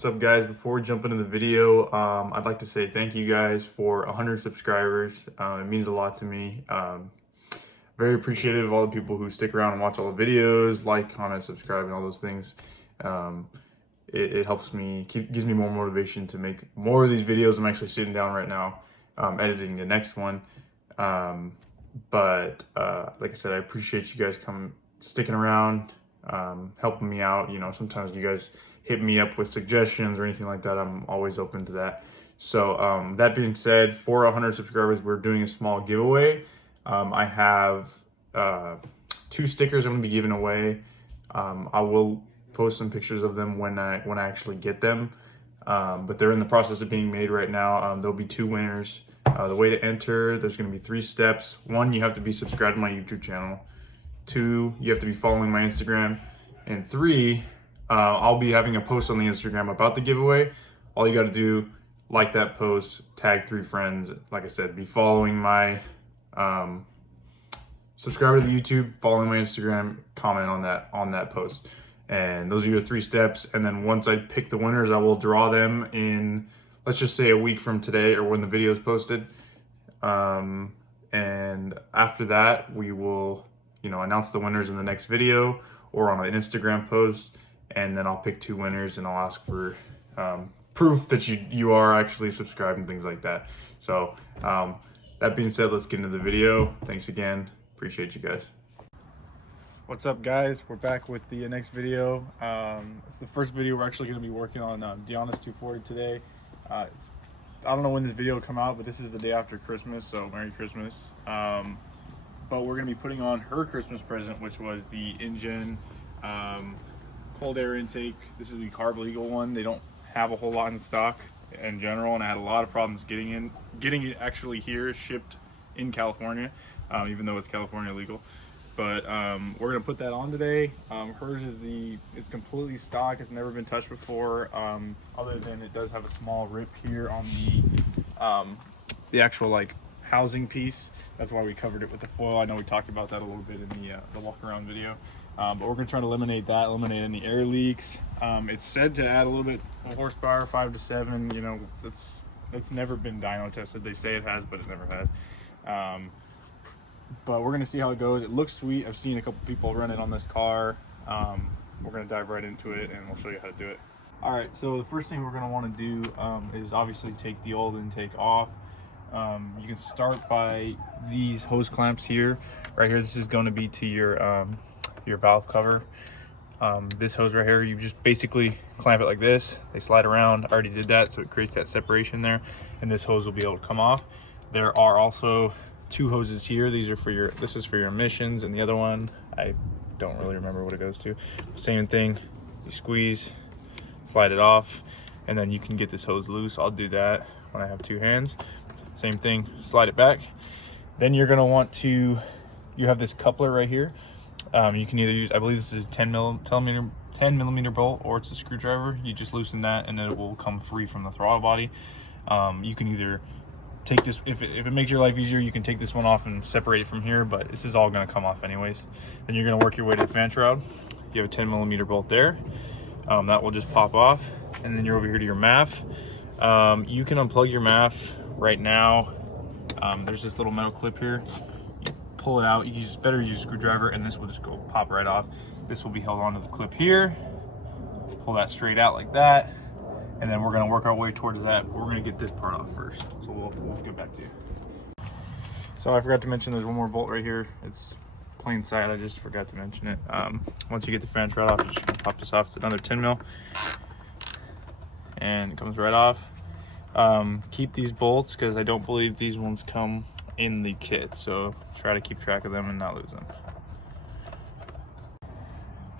What's up, guys? Before we jump into the video, I'd like to say thank you guys for 100 subscribers. It means a lot to me. Very appreciative of all the people who stick around and watch all the videos, like, comment, subscribe, and all those things. It helps me, gives me more motivation to make more of these videos. I'm actually sitting down right now editing the next one. Like I said, I appreciate you guys sticking around, helping me out. You know, sometimes you guys hit me up with suggestions or anything like that. I'm always open to that. So that being said, for 100 subscribers, we're doing a small giveaway. I have 2 stickers I'm going to be giving away. I will post some pictures of them when I actually get them, but they're in the process of being made right now. There'll be 2 winners. The way to enter, there's going to be 3 steps. 1, you have to be subscribed to my YouTube channel. 2, you have to be following my Instagram. And 3, I'll be having a post on the Instagram about the giveaway. All you got to do, like that post, tag 3 friends. Like I said, be following my subscribe to the YouTube, following my Instagram, comment on that post. And those are your 3 steps. And then once I pick the winners, I will draw them in, let's just say, a week from today or when the video is posted. And after that, we will, announce the winners in the next video or on an Instagram post. And then I'll pick 2 winners and I'll ask for proof that you are actually subscribed and things like that. So that being said, let's get into the video. Thanks again. Appreciate you guys. What's up, guys? We're back with the next video. It's the first video we're actually going to be working on Deanna's 240 today. I don't know when this video will come out, but this is the day after Christmas, so Merry Christmas. But we're going to be putting on her Christmas present, which was the Injen cold air intake. This is the CARB legal one. They don't have a whole lot in stock in general, and I had a lot of problems getting it actually here shipped in California, even though it's California legal. But we're gonna put that on today. Hers is completely stock. It's never been touched before, other than it does have a small rip here on the actual housing piece. That's why we covered it with the foil. I know we talked about that a little bit in the walk around video. But we're gonna try to eliminate any air leaks. It's said to add a little bit of horsepower, 5 to 7. It's never been dyno tested. They say it has, but it never has. But we're gonna see how it goes. It looks sweet. I've seen a couple people run it on this car. We're gonna dive right into it and we'll show you how to do it. All right, so the first thing we're gonna wanna do is obviously take the old intake off. You can start by these hose clamps here. Right here, this is gonna be to your valve cover. This hose right here, you just basically clamp it like this. They slide around. I already did that, so it creates that separation there. And this hose will be able to come off. There are also 2 hoses here. This is for your emissions, and the other one, I don't really remember what it goes to. Same thing, you squeeze, slide it off, and then you can get this hose loose. I'll do that when I have 2 hands. Same thing, slide it back. Then you're gonna want to, you have this coupler right here. You can either use, I believe this is a 10 millimeter bolt, or it's a screwdriver. You just loosen that and then it will come free from the throttle body. You can either take this, if it makes your life easier, you can take this one off and separate it from here, but this is all going to come off anyways. Then you're going to work your way to the fan shroud. You have a 10 millimeter bolt there. That will just pop off, and then you're over here to your MAF. You can unplug your MAF right now. There's this little metal clip here. You pull it out. You better use a screwdriver, and this will just go pop right off. This will be held onto the clip here. Pull that straight out like that. And then we're gonna work our way towards that. We're gonna get this part off first. So we'll get back to you. So I forgot to mention there's one more bolt right here. It's plain sight, I just forgot to mention it. Once you get the fan shroud off, you're just gonna pop this off. It's another 10 mil. And it comes right off. Keep these bolts, because I don't believe these ones come in the kit. So try to keep track of them and not lose them.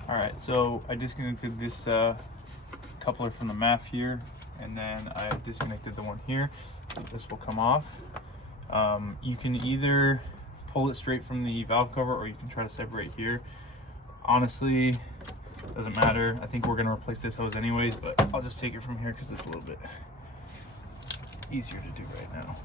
All right, so I disconnected this coupler from the MAF here, and then I disconnected the one here. This will come off. You can either pull it straight from the valve cover, or you can try to separate here. Honestly, doesn't matter. I think we're gonna replace this hose anyways, but I'll just take it from here because it's a little bit easier to do right now.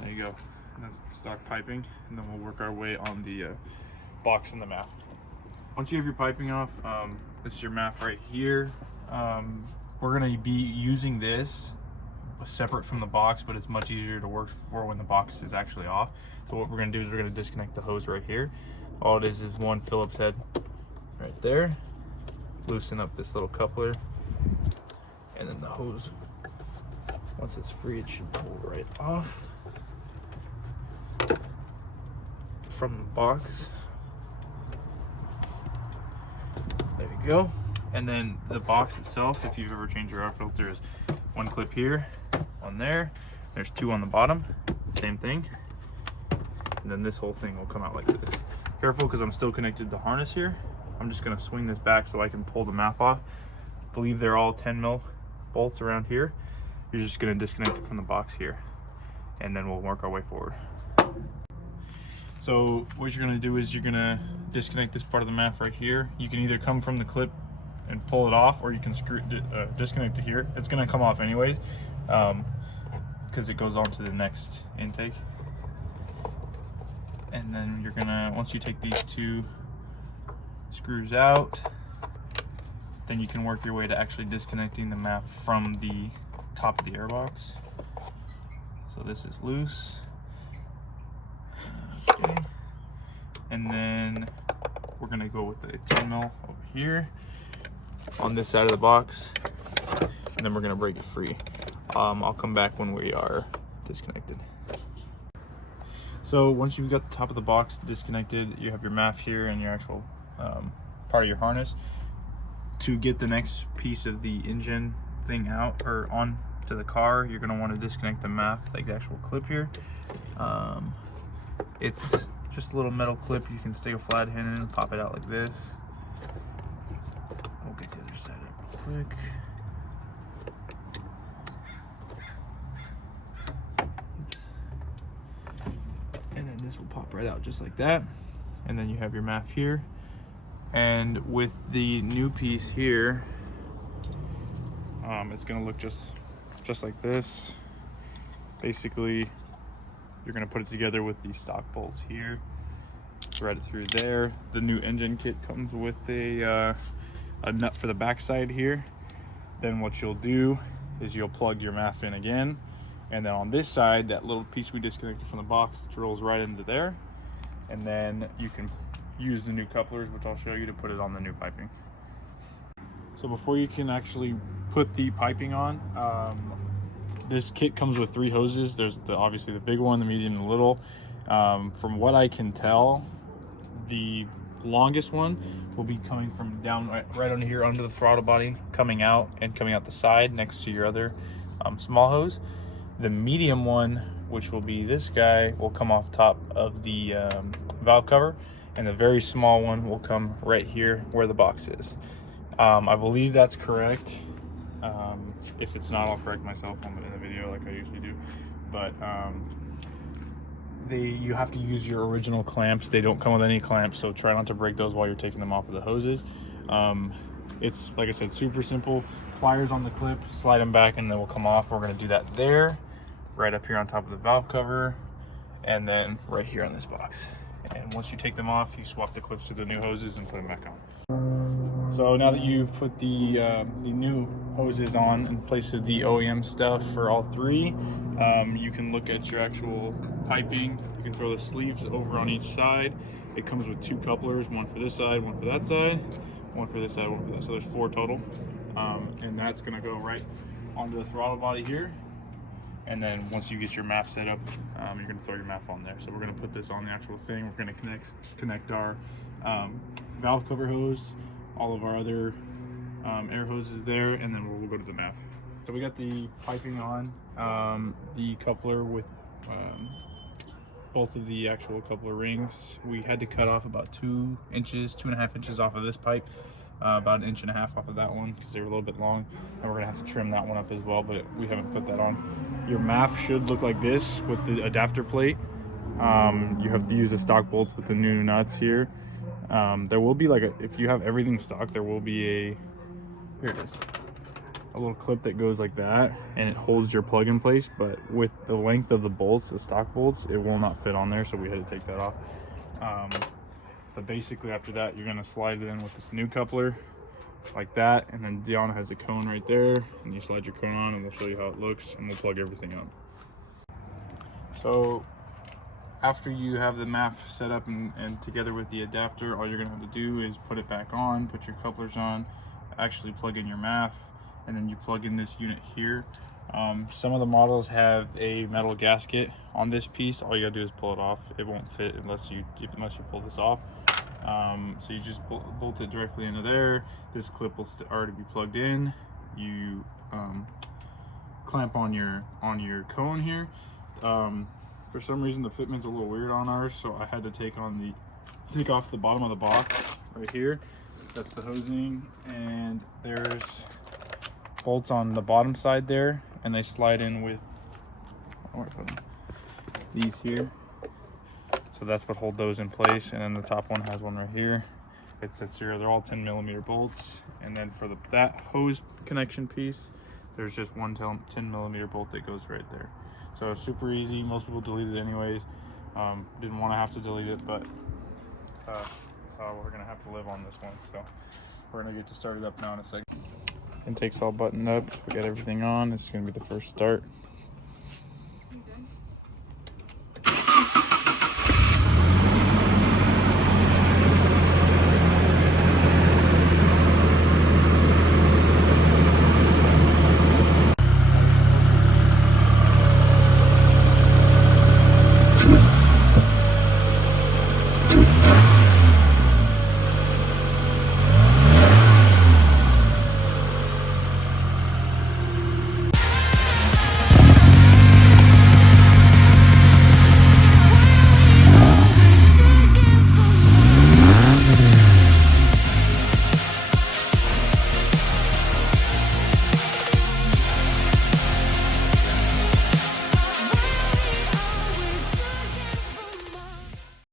There you go. And that's the stock piping, and then we'll work our way on the box and the MAF. Once you have your piping off, this is your MAF right here. We're going to be using this separate from the box, but it's much easier to work for when the box is actually off. So what we're going to do is we're going to disconnect the hose right here. All it is one Phillips head right there. Loosen up this little coupler, and then the hose, once it's free, it should pull right off from the box. There you go. And then the box itself, if you've ever changed your air filter, is one clip here, one there. There's two on the bottom, same thing. And then this whole thing will come out like this. Careful, because I'm still connected to the harness here. I'm just gonna swing this back so I can pull the MAF off. I believe they're all 10 mil bolts around here. You're just gonna disconnect it from the box here, and then we'll work our way forward. So what you're gonna do is you're gonna disconnect this part of the MAF right here. You can either come from the clip and pull it off, or you can disconnect it here. It's gonna come off anyways, because it goes on to the next intake. And then you're gonna, once you take these two screws out, then you can work your way to actually disconnecting the MAF from the top of the airbox. So this is loose. Okay. And then we're gonna go with the 10 mil over here on this side of the box, and then we're gonna break it free. I'll come back when we are disconnected. So once you've got the top of the box disconnected, you have your MAF here and your actual part of your harness. To get the next piece of the engine thing out or on to the car, you're going to want to disconnect the MAF, like the actual clip here. It's just a little metal clip. You can stick a flat hand in and pop it out like this. We'll get the other side up real quick. And then this will pop right out just like that. And then you have your MAF here. And with the new piece here, it's gonna look just like this. Basically, you're gonna put it together with these stock bolts here, thread it through there. The new engine kit comes with a nut for the backside here. Then what you'll do is you'll plug your MAF in again, and then on this side, that little piece we disconnected from the box drills right into there, and then you can use the new couplers, which I'll show you, to put it on the new piping. So before you can actually put the piping on, this kit comes with 3 hoses. There's obviously the big one, the medium, and the little. From what I can tell, the longest one will be coming from down right under here, under the throttle body, coming out the side next to your other small hose. The medium one, which will be this guy, will come off top of the valve cover, and the very small one will come right here where the box is. I believe that's correct. If it's not, I'll correct myself in the video like I usually do. But you have to use your original clamps. They don't come with any clamps, so try not to break those while you're taking them off of the hoses. It's, like I said, super simple. Pliers on the clip, slide them back, and they will come off. We're going to do that there, right up here on top of the valve cover, and then right here on this box. And once you take them off, you swap the clips to the new hoses and put them back on. So now that you've put the new hoses on in place of the OEM stuff for all 3, you can look at your actual piping. You can throw the sleeves over on each side. It comes with 2 couplers, one for this side, one for that side, one for this side, one for that. So there's 4 total. And that's gonna go right onto the throttle body here. And then once you get your MAF set up, you're gonna throw your MAF on there. So we're gonna put this on the actual thing. We're gonna connect our valve cover hose, all of our other air hoses there, and then we'll go to the MAF. So we got the piping on, the coupler with both of the actual coupler rings. We had to cut off about 2.5 inches off of this pipe, about 1.5 inches off of that one because they were a little bit long, and we're gonna have to trim that one up as well, but we haven't put that on. Your MAF should look like this with the adapter plate. You have to use the stock bolts with the new nuts here. There will be if you have everything stock, there will be here it is, a little clip that goes like that, and it holds your plug in place, but with the length of the bolts, the stock bolts, it will not fit on there, so we had to take that off. But basically after that, you're gonna slide it in with this new coupler like that, and then Deanna has a cone right there, and you slide your cone on, and we'll show you how it looks, and we'll plug everything up. So after you have the MAF set up and together with the adapter, all you're gonna have to do is put it back on, put your couplers on, actually plug in your MAF, and then you plug in this unit here. Some of the models have a metal gasket on this piece. All you gotta do is pull it off. It won't fit unless you pull this off. So you just bolt it directly into there. This clip will already be plugged in. You clamp on your cone here. For some reason the fitment's a little weird on ours, so I had to take off the bottom of the box right here. That's the hosing, and there's bolts on the bottom side there, and they slide in with these here. So that's what hold those in place, and then the top one has one right here. It sits here. They're all 10mm bolts, and then for that hose connection piece, there's just one 10mm bolt that goes right there. So super easy. Most people delete it anyways. Didn't want to have to delete it, but that's how we're gonna have to live on this one. So we're gonna get to start it up now in a second. Intake's all buttoned up. We got everything on. This is gonna be the first start.